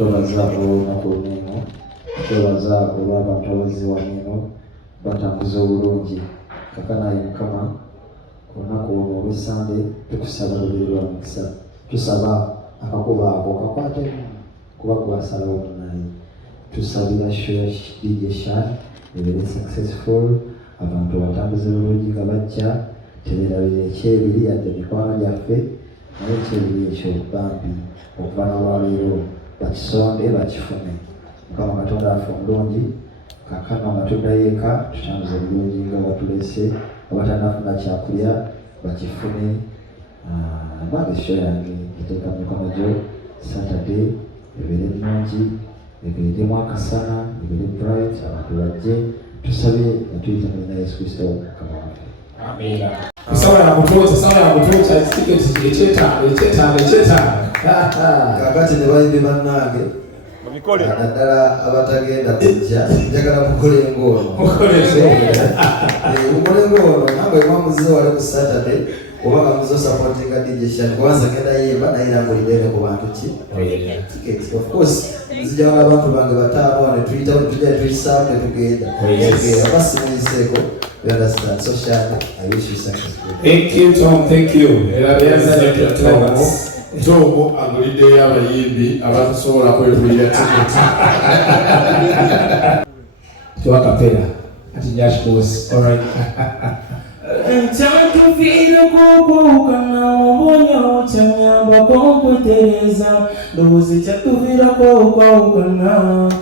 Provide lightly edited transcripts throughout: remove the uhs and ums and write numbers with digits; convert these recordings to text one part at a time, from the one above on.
twebaza olunaku luno, twebaza olw'abantu abaziwanyeno batambuza obulungi. Kakana ye Mukama olunaku luno olw'Essande tukusaba lubiri lwa mukisa, tusaba akakuba ako kakwatemu kuba gwasalawo munayi. Tusabira DJ Shine ebeere successful, abantu batambuze bulungi nga bajja, tebeerabira ekyebiri yadde mikwano gyaffe, naye ekyebiri ekyo bambi okuva n'olwaleero bakisonde bakifune. Mukama Katonda affe omulungi, kaakano nga tuddayo eka tutambuze bulungi nga batuleese abatanafuna kyakulya bakifune. Nange show yange eteeka mu mikono gyo, Saturday ebeere nnungi, ebeeremu akasana, ebeere bright, abantu bajje tusabe nga tuyita mu linnya Yesu Kristo Mukama waffe. Amina. Sawa ya kutuucha tiketi ekyetaano. Kakati ne bayimbi bannange naddala abatagenda kujja njagala mukole ng'ono. Mukole ng'ono namwe mwamuzize wali ku Saturday oba nga muzo supportinga DJ Shine kubanza genda yimba naye nange libeere ku bantu ki ticket. Of course nzija wala abantu bange bataano ne tuyita tujja tuyisaamu ne tugenda abasi muyiseeko. You understand? So Shine, I wish you success. Thank you Tom, thank you. Tom agulidde y'abayimbi abatasobola kwetulira tiketi. Twakapera ati Nyash Boss. All right. Chantuvira kokukana obonyo chanyamba kokwetereza ndozi chatuvira kokukana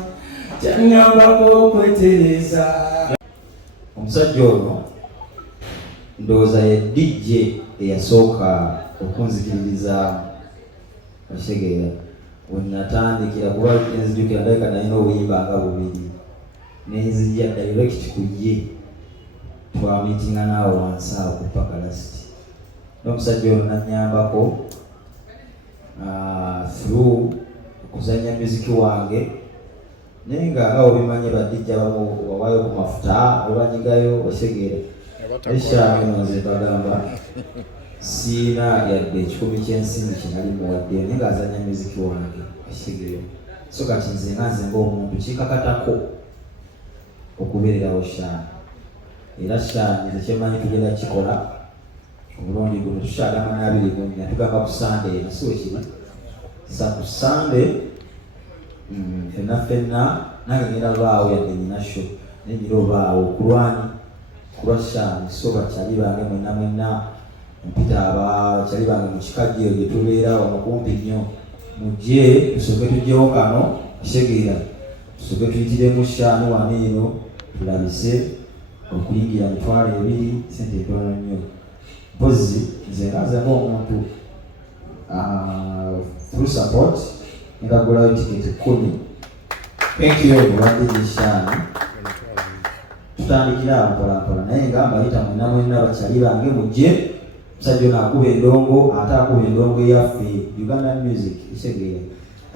chanyamba kokwetereza. Omusajja ono ndowooza ye DJ eyasooka okunzikiririza Kitegeera wenatandikira kuba nzijukira ndabika nalina obuyimba nga bubiri nenzijja direct ku ye twamitinga naawe wansi awo ku Pakalasiti. N'omusajja ono nannyambako through okuzannya muziki wange naye nga obimanye badijja wawaayo ku mafuta obanyigayo Kitegeera ekyalo eno nze bagamba siina yadde ekikumi ky'ensimbi kinali muwaddeyo naye ng'azannya muziki wange Kitegeera. So kati nze ng'omuntu kikakatako okubeererawo Shine. Era Shine nze kyemanyi tugenda kikola omulundi guno tukyagamba n'abiri gunya tugamba ku Sunday nasiwe kino ku Sunday ffenna nange ngenda baawo yadde nyina show naye nyira obaawo kulwani kulwa Shine. So bakyali bange mwenna mpita abakyali bange mu kikajjo gye tubeera wano kumpi nnyo mujje tusooke tujjewo kano Kitegeera tusooke tuyitiremu Shine wano eno tulabise okuyingira 2,000 sente ntono nnyo. Mpozi nze ngaze ng'omuntu through support ngagulayo tiketi 10. Thank you. Olwadde Shine tutandikira mpolampola naye nga mbayita mwenna bakyali bange mujje. Omusajja ono akuba endongo ate akuba endongo eyaffe Uganda music Kitegeera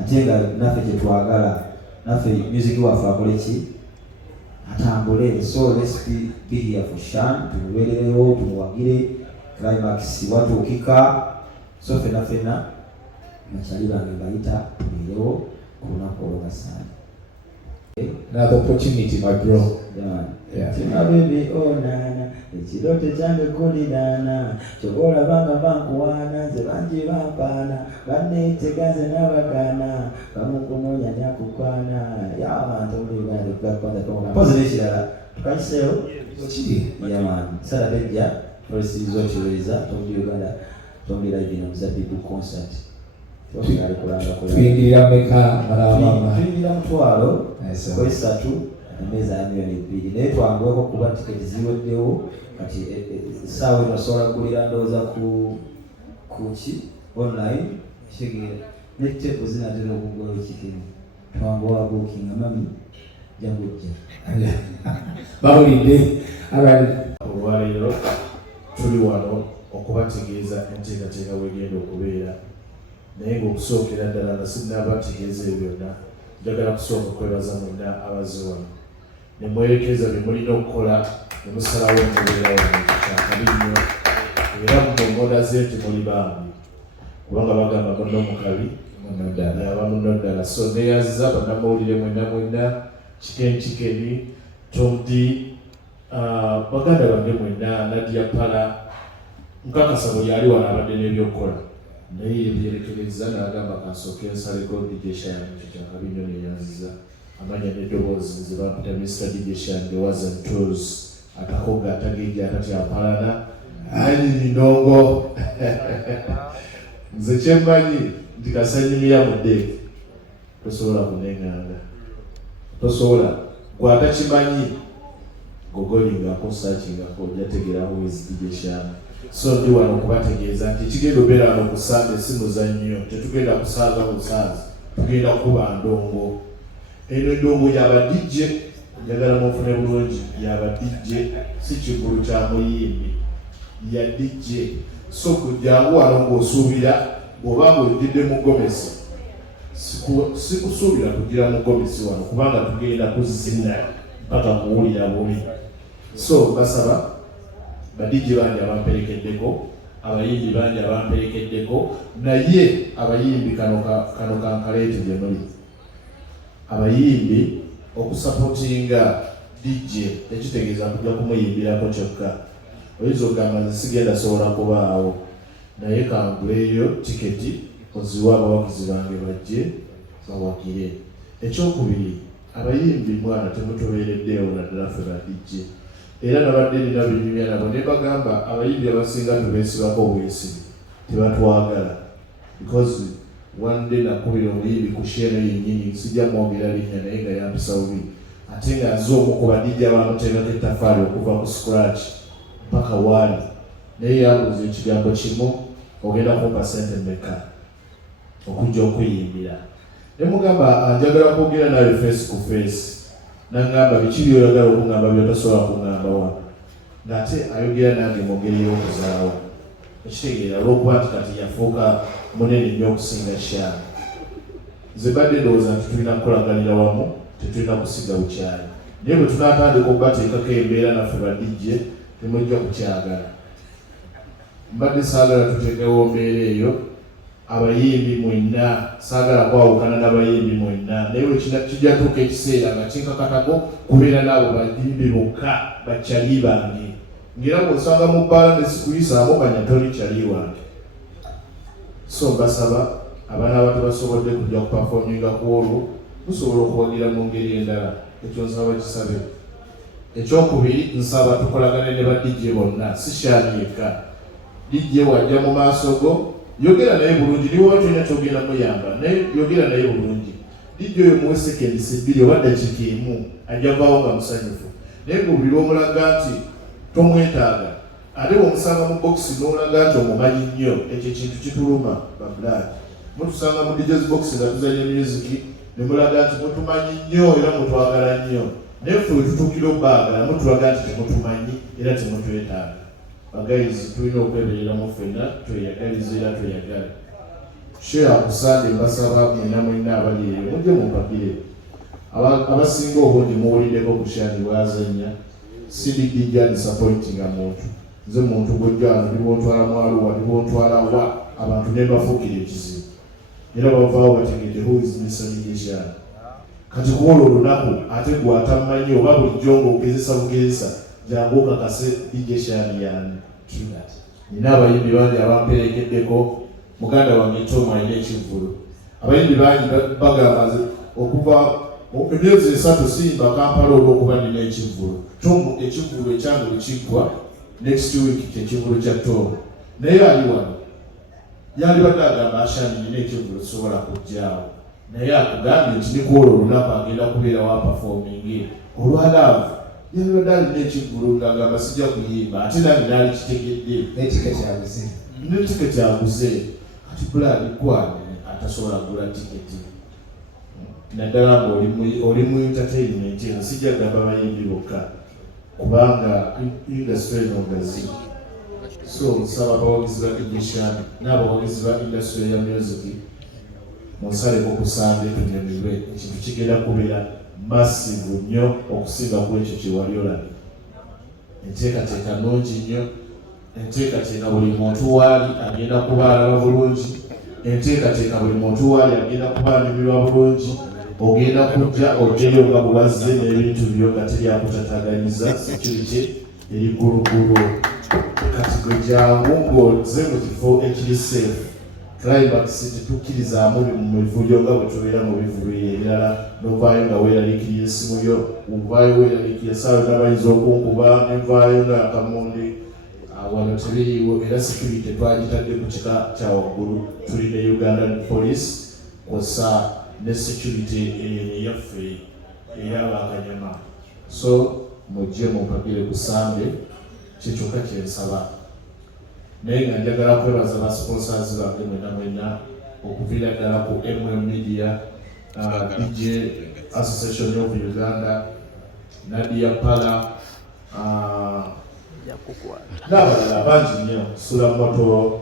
ate nga naffe kyetwagala naffe music waffe akole ki atambule. So let's be here for Shine, tumubeererewo tumuwagire climax watuukika. So ffenna bakyali bange mbayita tubeerewo ku lunaku olw'Essande. Another opportunity, my bro. Yeah. Tina baby onana ekirote kyange kulirana kyobola banga bankuwaana nze bangi bampaana banneetegaze n'abagana bamukunoonya nyakukwana y'abantu mulibande pozi n'ekirala tukakiseewo yaman Saturday polisi zokiweza tomuli Uganda tomuli live na Muzabbibu concert tuyingirira meka malama tuyingira 1,000 kwesatu emeza ya $2,000 naye twangweko kuba tiketi ziweddewo kati essaawa enosobola kugulira ndowooza kuki online Kitegeera netepo zinatera okugula ekikini twangowa bookinga mami jangujja bawulidde olwaleero tuli wano okubategeeza enteekateeka bwegenda okubeera naye ng'okusookera ddala nga sinnabategeeza byonna njagala kusooka kwebaza mwenna abaziwano ne mwerekeza bye mulina okukola ne musalawo okubeera wano kyakabi nnyo era mu ngonda ze nti muli bambi kubanga bagamba konna omukabi yaba muno ddala. So neyaziza bannamawulire mwenna Chicken Tom D baganda bange mwenna Nadia Pala nkakasa buli ali wano abadde n'ebyokukola naye ebyerekereza n'agamba kansooke nsaleko DJ Shine kyakabinnyo neyanziza amanya n'eddoboozi nze bampita Mr. DJ Shine the was and tools atakoga atagejja atatyapalana ani ndongo nze kyemmanyi nti kasanyimira mu ddeeki tosobola kunenganga tosobola gwatakimanyi gogolingako saakingako jategeraho wezidijeshana. So ndi wano okubategeeza nti ekigenda obeera wano ku Sande si muzannyo, tetugenda kusaaga busaazi, tugenda kuba ndongo. Eno endongo yaba DJ, njagala mufune bulungi, yaba DJ si kigulu kya muyimbi, ya DJ. So kujjangu wano ng'osuubira bw'oba ng'ojjidde mu Gomesi, sikusuubira kugira mu Gomesi wano kubanga tugenda kuzina mpaka kuwulira bubi. So basaba badiji bangi abamperekeddeko, abayimbi bangi abamperekeddeko, naye abayimbi kano kankaleeti gye muli. Abayimbi okusapootinga DJ ekitegeeza kujja kumuyimbirako kyokka. Oyinza okugamba nze sigenda sobola kubaawo, naye kanguleeyo tiketi oziwa abawagizi bange bajje bawagire. Ekyokubiri, abayimbi mwana temutubeereddeewo naddala ffe ba DJ. Era nabadde nina binyumya nabo ne bagamba abayimbi abasinga tubeesibako obwesibi tebatwagala, because one day nakubira omuyimbi ku sheeno yennyini sijja mwogera linnya naye nga yampisa bubi, ate nga nze omu ku badijja abamuteekako ettafaali okuva ku scratch mpaka waali, naye yabuuza ekigambo kimu, ogenda kumpa sente mmeka okujja okweyimbira. Ne mugamba njagala kwogera nawe face to face. Nangamba biki byoyagala okungamba byotasobola kungamba wano, ng'ate ayogera nange mu ngeri y'okuzaawa. Ekitegeera olw'okuba nti kati yafuuka munene nnyo okusinga Shani. Nze badde ndowooza nti tulina kukolaganira wamu, tetulina kusiga bukyali. Naye bwe tunaatandika okubateekako embeera naffe ba DJ temujja kukyagala. Mbadde saagala tuteekewo mbeera eyo, abayimbi mwenna saagala kwawukana n'abayimbi mwenna, naye bwe kijja tuuka ekiseera nga kinkakatako kubeera n'abo bayimbi bokka bakyali bange. Ngera bw'osanga mu bbaala ne sikuyisaamu manya toli kyali wange. So basaba abaana abato basobodde kujja kupafominga ku olwo, tusobola okuwagira mu ngeri endala. Ekyo nsaba kisabe. Ekyokubiri, nsaba tukolagane ne ba DJ bonna, si Shani yekka. DJ wajja mu maaso go, yogera naye bulungi, niwe watu ina kyogenda muyamba, naye yogera naye bulungi. DJ oyo muwe seconds 2 oba dakiika emu, ajja vaawo nga musanyufu. Naye gubiri omulaga nti tomwetaaga, ate bw'omusanga mu box n'olaga nti omumanyi nnyo, ekyo ekintu kituluma ba blood. Mutusanga mu DJ's box nga tuzanya music, ne mulaga nti mutumanyi nnyo era mutwagala nnyo. Naye ffe we tutuukira obbaagala mutulaga nti temutumanyi era temutwetaaga. Bagayizi tulina okwebereramu ffenna, tweyagalize era tweyagale. Share akusande mbasaba mwenna abali eyo mujje mumpapire. Abasinga obungi muwuliddeko ku Shani bw'azannya, si DJ disappointinga muntu. Nze muntu gw'ojjana ndi bw'ontwala mu Arua, ndi bw'ontwala wa, abantu ne bafuukira ekizibu. Era bavaawo bategedde who is Mr. DJ Shani. Kati kuolwo olunaku ate gw'atamanyi oba bulijjo ng'ogezesa bugezesa jangu okakase DJ Shani yani. Nina abayimbi bangi abamperekeddeko, muganda wange Tom alina ekivvulu. Abayimbi bangi bagamba okuva emyezi 3 simba Kampala olw'okuba nina ekivvulu. Tom ekivvulu ekyange bwekiggwa next week kyekivvulu kya Tom. Naye ali wano yalibadde agamba Shani nina ekivvulu sobola kujjaawo. Naye akugambye nti nikuolwo olunaku agenda kubeera wa performing olwalaavu. Yalibadde alina ekivvulu ng'agamba sijja kuyimba, ate nange naali kitegedde n'etiketi aguze. Kati pulaani gwani atasobola kugula tiketi. Naddala ng'oli mu entertainment eno sijja kugamba bayimbi bokka kubanga industry eno ngazi. So nsaba abawagizi ba DJ Shani n'abawagizi ba industry ya music munsaleko ku Sande tunyumirwe, ekintu kigenda kubeera massive nnyo okusinga ku ekyo kye wali olabye. Enteekateeka nnungi nnyo, enteekateeka buli muntu waali agenda kuba alaba bulungi, enteekateeka buli muntu waali agenda kubaanimirwa bulungi ogenda kujja oddeyo nga bwebazze n'ebintu byo nga teryakutataganyiza security eri ggulugulu kati gwe jangu ng'oze mu kifo ekiri safe climax tetukkirizaamu mu bivulyo nga bwe tubeera mu bivulyo ebirala novaayo nga weeraliikirira essimu yo ovaayo weeraliikirira saawa nabayinza okunkuba nevaayo nga akamonde wano tebiriiwo era security twagitadde ku kika kya waggulu tuli ne Ugandan Police kw'ossa ne security eyaffe ey'abakanyama so mujje mumpagire ku Sande kikyokka kyensaba naye nga njagala kwebaza ba sponsors bange mwena okuviira ddala ku Media DJ Association of Uganda Nadia Pala n'abalala bangi nnyo Sula Moto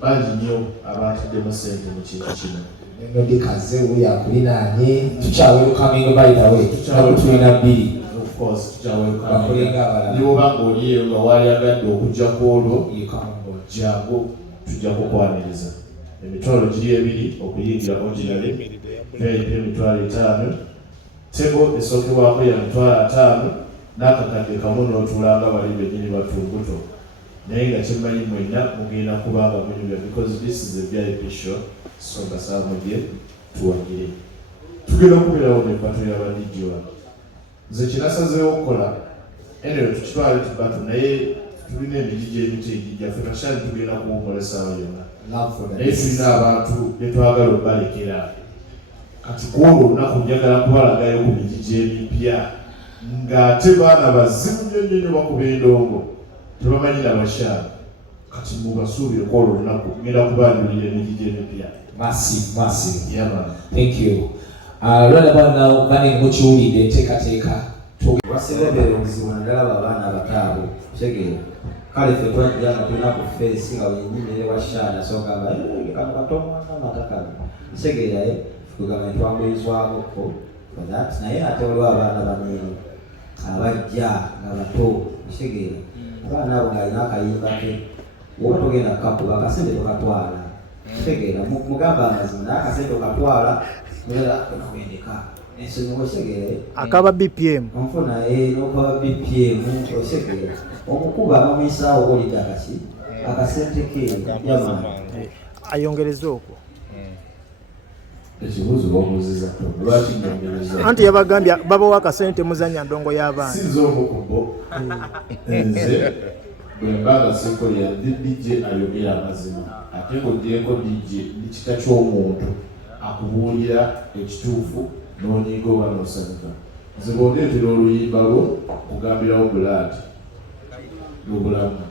bangi nnyo abantuddemu ssente mu kintu kino Nodi kaze uya kulinaanye tukyawerukamingo by the way tulina bbiri of course tukyawerukamingo nibo bang'oliyo nga wayagadde okujjako olwo ojjako tujja kukwaniriza emitwalo giri ebiri okuyingira ordinary VIP emitwalo 5 tebo esookebwako ya mitwalo 5 n'akakadde kamu n'otuulanga bali bennyini batumbuto naye nga kyemmanyi mwenna mugenda kubanga munyumya because this is a VIP show so basaba mujje tuwagire tugenda kubeerawo n'ebato y'abadijji wano nze kinasazeewo okukola anyway tukitwale tubato naye tulina emijiji emiti egijjaffe kashani tugenda kuwumulesaawo yonna naye tulina abantu betwagala obalekera kati kwolwo olunaku njagala kubalagayo ku mijiji emipya ng'ate baana bazibu nnyo bakuba endongo tebamanyira bashaara kati mubasuubire kwolwo olunaku ngenda kubanjulira emijiji emipya massive yeah man thank you right about now bani mukiwulidde enteekateeka wasebeera obuzibu nalaba abaana abataabo kitegeera kale ffe twajja nga tulina ku feesi nga wenyimire washaana sogamba kano katomwana matakano kitegeera kugamba ntwanguyizwaboko for that naye ate waliwo abaana banene abajja nga bato kitegeera abaana abo ng'alina akayimba ke oba togenda kakuba akasente tokatwala kitegeera mugamba amazima naye akasente okatwala wendeka ensonyiwa kitegeera akaba BPM onfuna n'okuba BPM kitegeera omukuba amumisaawo olidde akaki akasente ke yamana ayongereza okwo ekibuuzo bamuziza lwaki nyongereza anti yabagambye babawo akasente muzanya ndongo y'abaana sinza omukubo nze bwe mbanga sekolera DJ ayogera amazima ate ng'oddeko DJ n'ekika ky'omuntu akubuulira ekituufu n'onyiga oba n'osanyuka nze bw'ondeetera oluyimba lwo kugambirawo bulaati n'obulamu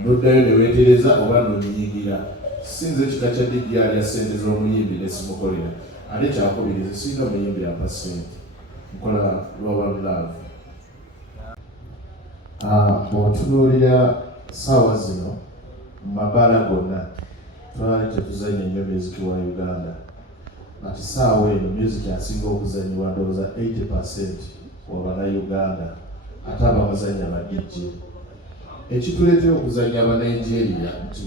n'oddayo ne weetereza oba n'onyiyigira sinze ekika kya DJ alya ssente z'omuyimbi ne simukolera ate kyakubiriza sirina muyimbi ampa ssente nkola lwa love bw'otunuulira ssaawa zino mu mabaala gonna twali tetuzanya nnyo music wa Uganda ati ssaawa eno music asinga okuzanyibwa ndowooza 80% w'Abannayuganda ate abamuzanya ba DJ ekituleetera okuzanya Abanigeria nti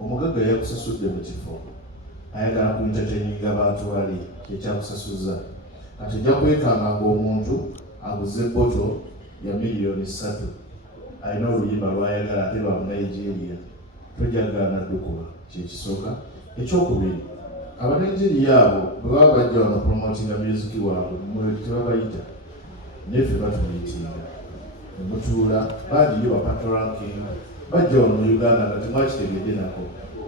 omugagga yakusasudde mu kifo ayagala ku entertaining abantu wali kyekyakusasuza kati ojja kwekanga ng'omuntu aguze boto ya miliyoni 3 alina oluyimba lwayagala ate lwa Nigeria tojagaana ddukuba kyekisooka ekyokubiri Abanigeria abo bwe baba bajja wano promotinga music waabwe mwe tebabayita neffe batumiitinga nemutuula bangi yo bapatoranking bajja wano mu Uganda nga temwakitegedde nako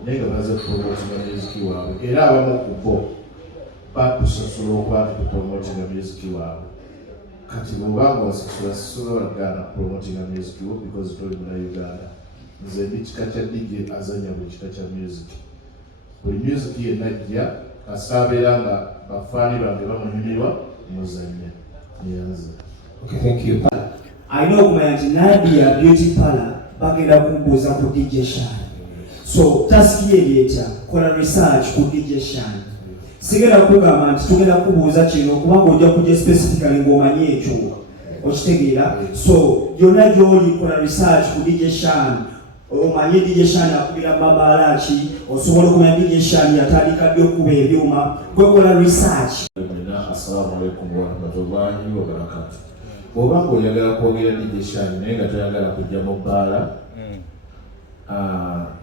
naye nga baze kupromotinga music waabwe era abamu ku bo batusasula okwati kupromotinga music waabwe kati bw'obanga wasasula sisobola promotinga music wo because toli muna Uganda nze ndi kika kya DJ azanya buli kika kya music buli music yenna ajja kasaabeera nga bafaani bange bamunyumirwa muzanya nyanza okay thank you alina okumanya nti Nadia Beauty Parlor bagenda kumbuuza ku DJ Shine so task ye yeetya kola research ku DJ Shine sigenda kugamba nti tugenda kubuuza kino kubanga ojja kujja specifically ng'omanyi ekyo okitegeera so yonna gy'oli kola research ku DJ Shine omanyi DJ Shani akubira mabaala ki osobola okumanya DJ Shani yatandika ddi okuba ebyuma kwekola research. Assalamu alaikum warahmatullahi wabarakatuh. Bw'oba ng'oyagala kwogera DJ Shani naye nga toyagala kujja mu bbaala,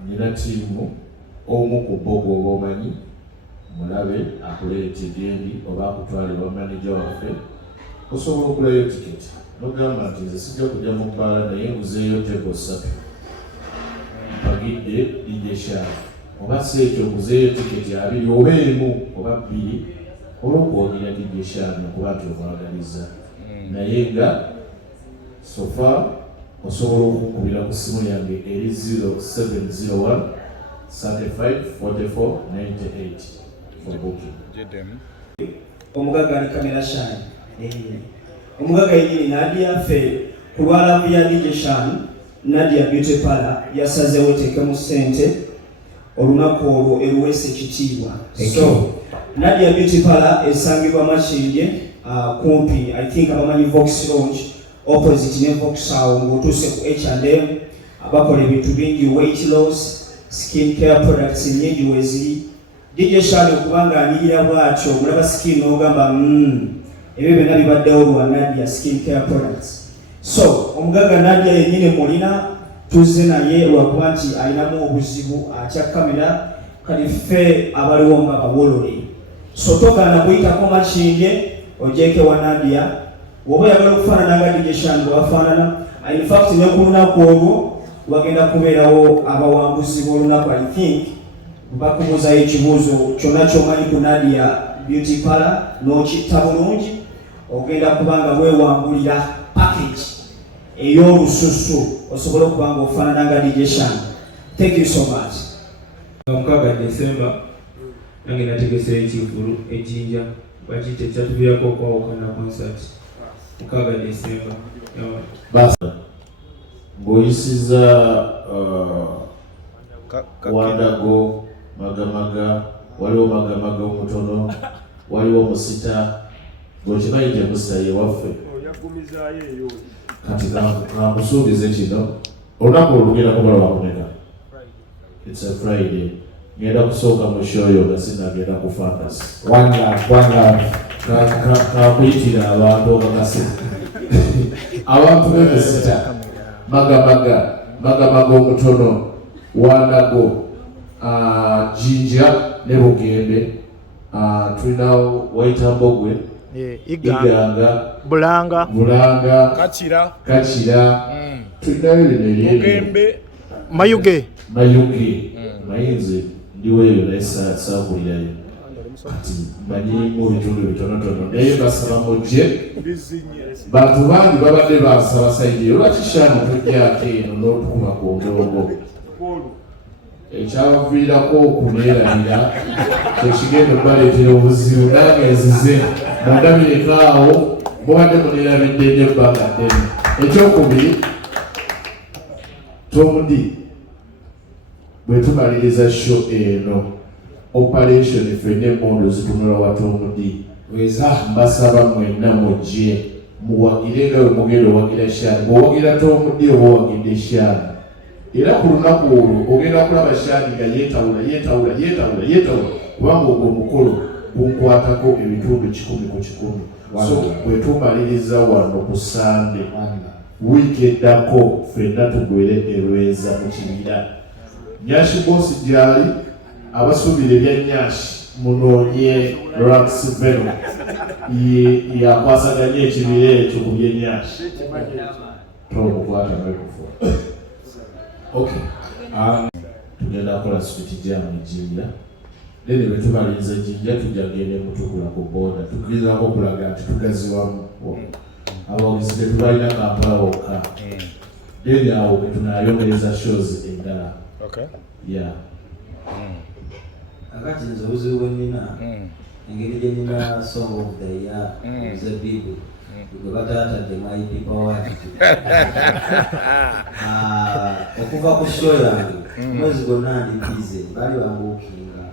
nina ttiimu omu ku bo gw'oba omanyi mulabe akuleete gendi oba akutwale wa manager waffe, osobola okulayo tiketi n'ogamba nti nze sijja kujja mu bbaala naye nguzeeyo tebo 3 mpagidde DJ Shani, oba si ekyo nguzeeyo tiketi 2 oba 1 oba 2 olw'okwogera DJ Shani okuba nti omwagaliza naye nga sofa osobola okukubira ku simu yange eri 0701 35 44 98 for booking. Omugaga ni Kamera Shani. Omugaga yini Nadia fe kulwala vya DJ Shani Nadia Beauty Parlor yasazeewo tekemu ssente olunaku olwo eruwese ekitiibwa. So Nadia Beauty Parlor esangibwa Makindye kumpi I think abamanyi Vox Lounge opposite ne Vox House ng'otuuse ku H&M abakola ebintu bingi weight loss skin care products nyingi weziri. DJ Shani okubanga anyirira bwatyo mulaba skin n'ogamba ebyo byonna bibaddewo lwa Nadia skin care products. So omugaga Nadia yennyini mulina tuzze naye lwakuba nti alinamu obuzibu atya kamera kali ffe abaliwo nga bawolole. So togaana kuyitako Makindye ojeke wa Nadia woba oyagala okufaanana nga DJ Shani bwafaanana. In fact ne ku lunaku olwo wagenda kubeerawo abawanguzi b'olunaku I think bakubuuzayo ekibuuzo kyonna ky'omanyi ku Nadia Beauty Parlor n'okitta bulungi ogenda kubanga weewangulira package ey'olususu osobole okuba nga ofaanana nga DJ Shani. Thank you so much. Mukaaga December nange nategeseyo ekivulu ejjinja bakiyita ekyatuviirako okwawukana concert mukaaga December. Basa ng'oyisiza Wandago Magamaga, waliwo Magamaga omutono, waliwo Musita, ng'okimanyi gye Musita ye waffe. Kati kankusuubize kino olunaku olugenda kubala wakumeka. It's a Friday. Ngenda kusooka mu show yo nga sinagenda ku fantasy. One love. Kakuyitira abantu okakase. Abantu b'Emusita Magamaga omutono, Wandago, Jinja ne Bugembe, tulinawo Waitambogwe, Iganga, Bulanga, Kachira, tulinayo Bugembe, Mayuge, Mayinze ndiwo eyo naye saabulirayo. Kati balimu ebitundu bitonotono naye basaba mujje. Bantu bangi babadde basaba sayidi lwaki Shani tojjako eno n'otukuma ku ndongo. Ekyaviirako okuneerabira kyekigenda okubaleetera obuzibu nange nzize mundabireko mubadde muneerabidde nnyo ebbanga ddene. Ekyokubiri Tom D bwe tumaliriza show eno operation ffenna emmondo zitunula wa Tom D mbasaba mwenna mujje muwagire nga bwe mugenda owagira Shani. Bw'owagira Tom D oba owagidde Shani era ku lunaku olwo ogenda kulaba Shani nga yeetawula kubanga ogwo omukolo gunkwatako ebitundu 100 ku 100. So bwe tumaliriza wano ku Sande wiiki eddako ffenna tugwere erweza mu kibira. Nyashi Boss gyali abasuubira ebya Nyashi munoonye Rax Veno yakwasaganya ekibira ekyo ku bye Nyashi. Tomukwata microphone. Okay. Tugenda kukola sweet jam Jinja. Then bwe tumaliriza Jinja tujja genda mutukula ku boda. Tugezaako okulaga nti tugaziwamu. Abawagizi tetubalina Kampala wokka. Then awo bwe tunayongereza shows endala. Okay. Yeah. Akati nze obuzibu bwe nnina engeri gye nnina song of the year Zebibu gwe bataatadde my people white okuva ku show yange mwezi gwonna ndi busy bali bambuukinga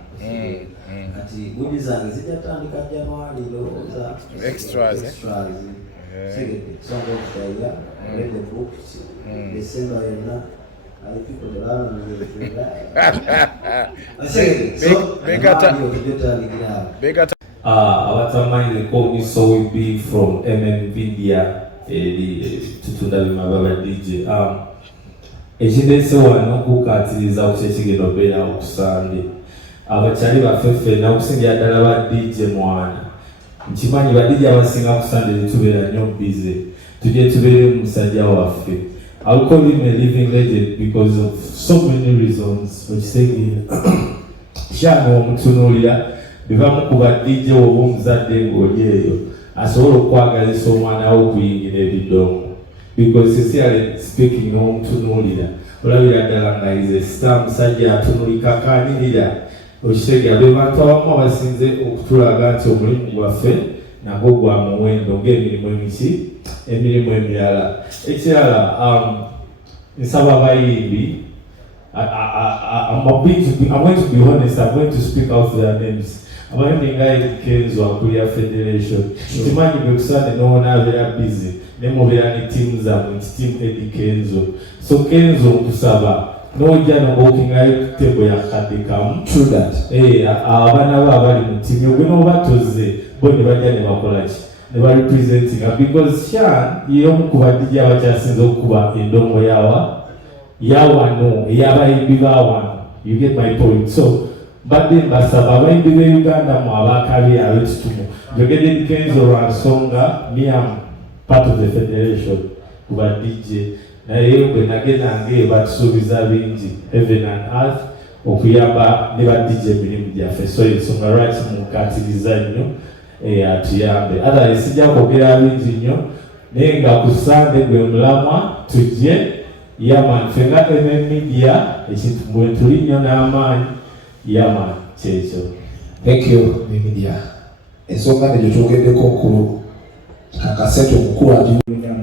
kati gudi zange zijja tandika January ndowooza extras song of the year already booked December yonna Abatamanyi they call me Soul B from Media tutunda bimaba DJ. Ekindese wano kukatiriza okukyekigenda obeera okusande abakyali baffeffe nakusingira ddala ba DJ mwana nkimanyi ba DJ abasinga kusande tetubeera nnyo busy tujye tubeere musajja waffe. I'll call him a living legend because of so many reasons. Okisegera kyano omutunuulira bivamu ku ba DJ oba omuzadde ng'oli eyo asobola okwagaliza omwana we okuyingira ebidongo because sincerely speaking n'omutunuulira olabira ddala nga is a star musajja atunulika akanirira. Okisegera be bantu abamu abasinze okutulaga nti omulimu gwaffe nagwo gwa muwendo ng'emirimu emirimu emirala. Ekirala nsaba abayimbi I'm going to be honest, I'm going to speak out their names. Abayimbi nga Eddie Kenzo akulira Federation kimanyi bwe kusande noona abeera busy ne mubeera ne tiimu zammwe nti tiimu Eddie Kenzo. So Kenzo nkusaba n'ojja n'obookingayo tebo yakadde kamu abaana bo abali mu tiimu ogwe n'obatoze bo ne bajja ne bakola ki ne barepresentinga because Shan y'omu ku badijja abakyasinze okukuba endongo yawano ey'abayimbi bawano. You get my point. So badde mbasaba abayimbi b'e Uganda mu abakabi ab'ekitumu njogedde Kenzo lwa nsonga me am part of the federation ku ba DJ naye bwe nagenda batusuubiza bingi heaven and earth okuyamba ne ba DJ emirimu gyaffe. So ensonga lwaki mukatiriza nnyo atuyambe otherwise sijja kwogera bingi nnyo naye nga ku Sunday gwe mulamwa tujje yaman fenga Media ekintu bwe tuli nnyo n'amaanyi yaman kyekyo. Thank you Media. Ensonga negyo twogeddeko nkulu kakasente omukulu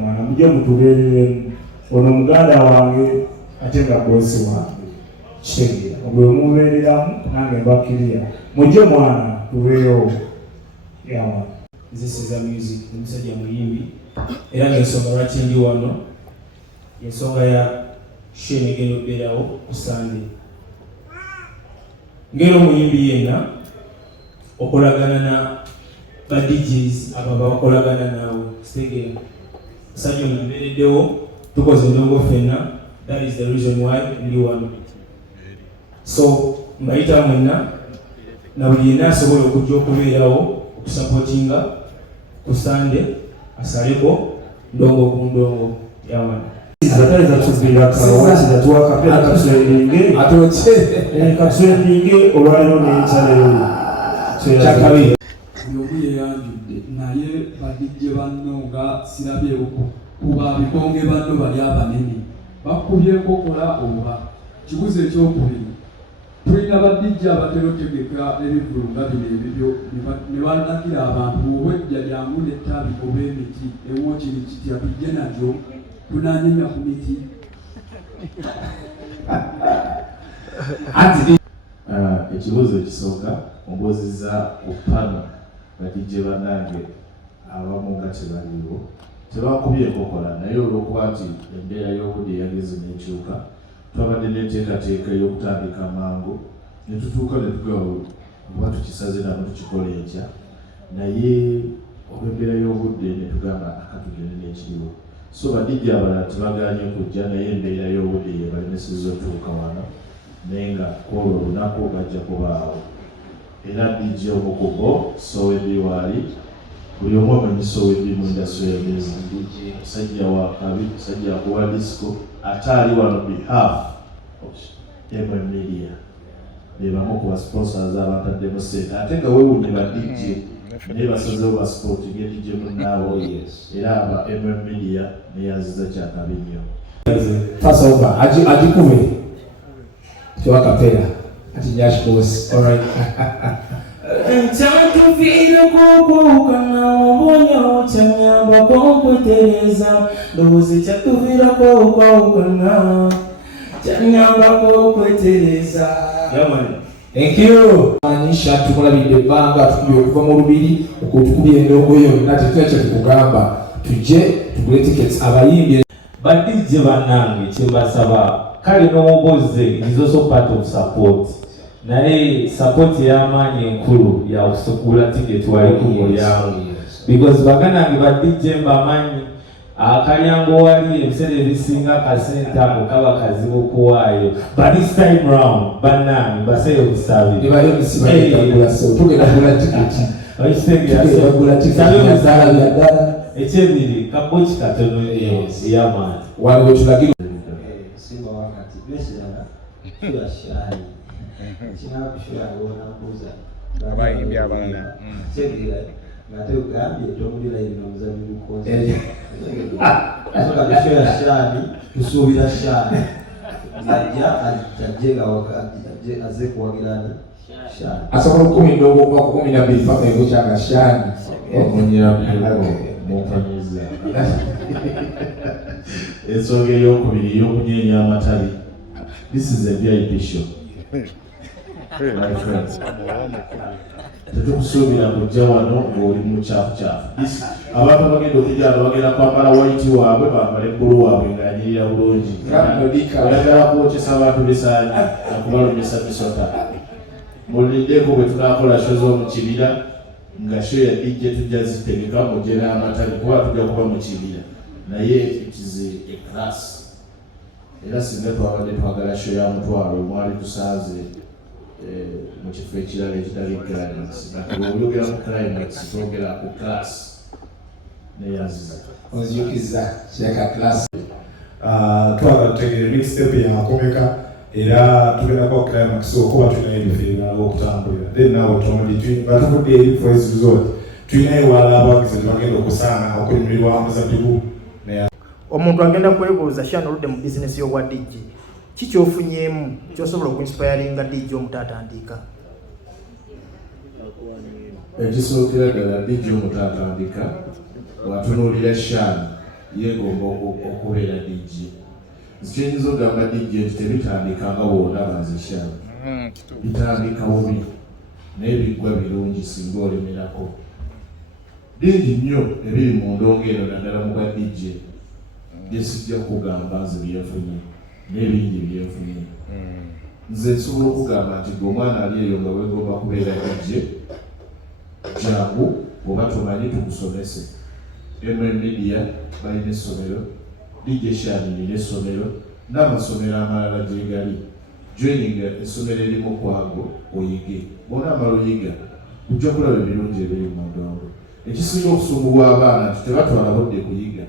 mwana mujje mutubeereremu ono muganda wange ate nga bosi wange kitegeera ogwe mubeereramu nange mbakkiriya mujje mwana tubeeyo yaman. This is a music omusajja muyimbi era ng'ensonga lwaki ndi wano ensonga ya Shane egenda okubeerawo ku Sunday. Ngero omuyimbi yenna okolagana na ba DJs abo bakolagana naawe kitegeera musajja omubeereddewo tukoze endongo ffenna. That is the reason why ndi wano. So mbayita mwenna na buli yenna asobola okujja okubeerawo okusapootinga ku Sunday asaleko ndongo ku ndongo yawana. Zataweza kusubira kawati za tuwa kapela katuswendinge katuswendinge olwaliro n'enkyalero kyakabiri yobuye yanjudde naye badijje banno nga sirabyeeko kuba bikonge banno bali abanene bakubyeko kola oba kibuzo ekyokubiri tulina badijje abatera otegeka ebivulu nga bino ebibyo ne banakira abantu obwejja lyangu n'ettabi oba emiti ewookiri kitya bijje nagyo tunanyenya ku miti. Ekibuzo ekisooka mbozizza ku pano badijje bannange abamu nga tebaliwo tebakubye enkokola naye olw'okuba nti embeera y'obudde yageze n'ekyuka twabadde n'enteekateeka y'okutandika mangu ne tutuuka ne tugawo oba tukisaze nabo tukikola enkya naye olw'embeera y'obudde ne tugamba akatugende n'ekiriwo. So badijje abalala tebagaanye kujja naye embeera y'obudde ye balemesezza otuuka wano naye nga kwolwo olunaku bajja kubaawo era DJ omukubo Sowebi waali buli omu amanyi Sowebi mu industry ya music musajja wa kabi musajja akuwa disco ate ali wano behalf of Media be bamu ku basponsors abataddemu ssente ate nga weewunye ba DJ naye basazewo basipootinga edijje munnaabo era aba Media neyaziza kyakabi nnyo. Passover agikume twakapera ati Nyash Boss. Alright. Nkyatuviireko okwawukana obonyo kyanyambako okwetereza ndowooza kyatuviirako okwawukana kyanyambako okwetereza. Thank you. Anisha tumulabidde ebbanga tukubye okuva mu lubiri okutukubye endongo yonna tetulina kye tukugamba tujje tugule tickets abayimbi badijje bannange kyembasaba kale n'omubuuze is also part of support. Naye support y'amaanyi enkulu ya kusukula ticket wali ku mulyango. Because baganange ba DJ mbamanyi akalyango wali ebiseera ebisinga kasente ako kaba kazibu kuwaayo. But this time round bannange baseyo busabi. Nibayo bisibagula so tugenda kugula tiketi. Oyistegera kugula tiketi ya zala ya dala. Ekyebiri kaboki katono y'amaanyi. Waliwo tulagira Simba wakati besirana kila shai kina kushira wona kuza abayimbi abalala segira ngate ugambye tomulira ibino muzabibu koza asoka kushira shani tusubira shani ajja wakati aze kuwagirani shani asobola 10 ndogo kwa 12 paka ikuchanga shani Onyera mufanyiriza. Ensonga ey'okubiri y'okunyeenya amatali. This is a VIP show. My friends. Tetukusuubira kujja wano ng'oli mu kyafu. Abantu bagenda okujja bagenda kwambala white waabwe bambale bbulu waabwe ng'anyirira bulungi. Oyagala kwokesa abantu bisaanyi okubalumisa misota. Muliddeko bwe tunaakola show z'omu kibira nga show ya DJ tujja zitegeka mujje n'amatali kuba tujja kuba mu kibira. Naye it is a class. Era singa twabadde twagala show ya mutwalo mwali tusaaze mu kifo ekirala ekitali climax. Bw'oyogera ku climax twogera ku class neyaziza. ozijukiza kireka class. Twagala tutegere mixtape yakomeka era tugenda kwa climax okuba tulina ebifeera okutambulira. Then now tumuli batuvudde ebifo ezizote tulina ewala abagize tebagenda okusaana okulimirwa muzabbibu. Omuntu agenda kwebuuza Shan oludde mu bizinesi y'obwa DJ. Kiki ofunyemu ky'osobola okuinspiringa DJ omutatandika? Ekisookera ddala DJ omutatandika bw'atunuulira Shan yeegomba okubeera DJ. Kyenyinza okugamba DJ nti tebitandika nga bw'ondaba nze Shan. Bitandika bubi naye biggwa birungi singa olemerako. Bingi nnyo ebiri mu ndongo eno naddala mu bwa DJ. Sijja kugamba nze byenfunye n'ebingi byenfunye. Nze nsobola okugamba nti gwe omwana ali eyo nga weegomba kubeera DJ jangu oba tumanyi tukusomese. MM Media balina essomero, DJ Shan alina essomero n'amasomero amalala gye gali. Joininga essomero erimu kwago oyige. Bw'onaamala oyiga ojja kulaba ebirungi ebiri mu ndongo. Ekisinga okusumubwa abaana nti tebatwala budde kuyiga.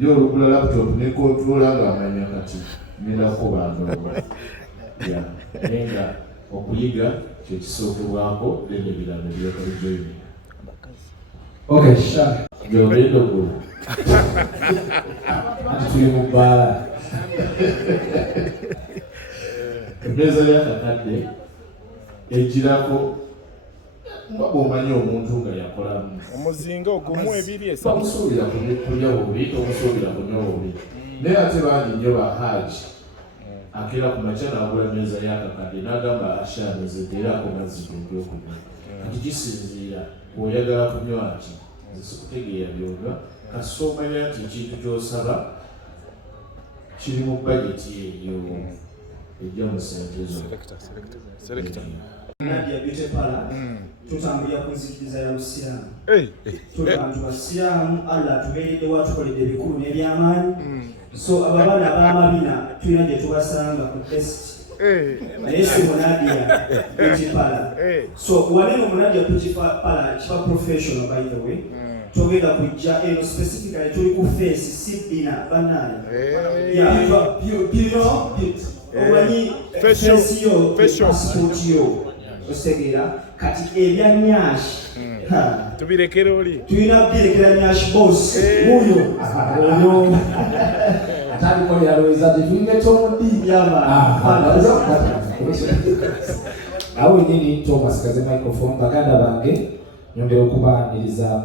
Yo olugula laptop ne controller nga amanya kati ngenda kuba ndongo. Ya, nenga okuyiga kye kisookebwako then ebirala byeko bijoyini. Okay, Shan. Gy'obeera ogula. Tuli mu bbaala. Emmeeza y'akakadde egirako nga bw'omanyi omuntu nga yakolamu. Omuzinga ogumu ebiri esatu. Bamusuubira kulya bubi, tomusuubira kunywa bubi. Naye ate bangi nnyo ba Hajji akeera ku makya n'agula emmeeza y'akakadde n'agamba ashyanizedde era ako mazzi g'ebyokunywa. Kati kisinziira bw'oyagala kunywa ki. Nze sikutegeera byonna kasita omanya nti ekintu ky'osaba kiri mu bajeti eyo ejja mu ssente zo. Nadia Beauty Parlour tutambulira ku nzikiriza ya Busiraamu. Tuli bantu basiraamu, Allah atubeeredde watukoledde ebikulu n'ebyamaanyi. So ababala ab'amabina tulina gye tubasanga ku test. Naye si Nadia Beauty Parlour. So waneno Nadia Beauty Parlour kiba professional by the way. Togenda kujja eno specifically tuli ku face si dina banaye. Obanyi passport yo osegera kati ebya nyashi tubirekera oli tulina birekera nyashi boss huyo Atabikolera Loweza tulina tomudi awo nyini Thomas kaze microphone baganda bange nyongera okubaaniriza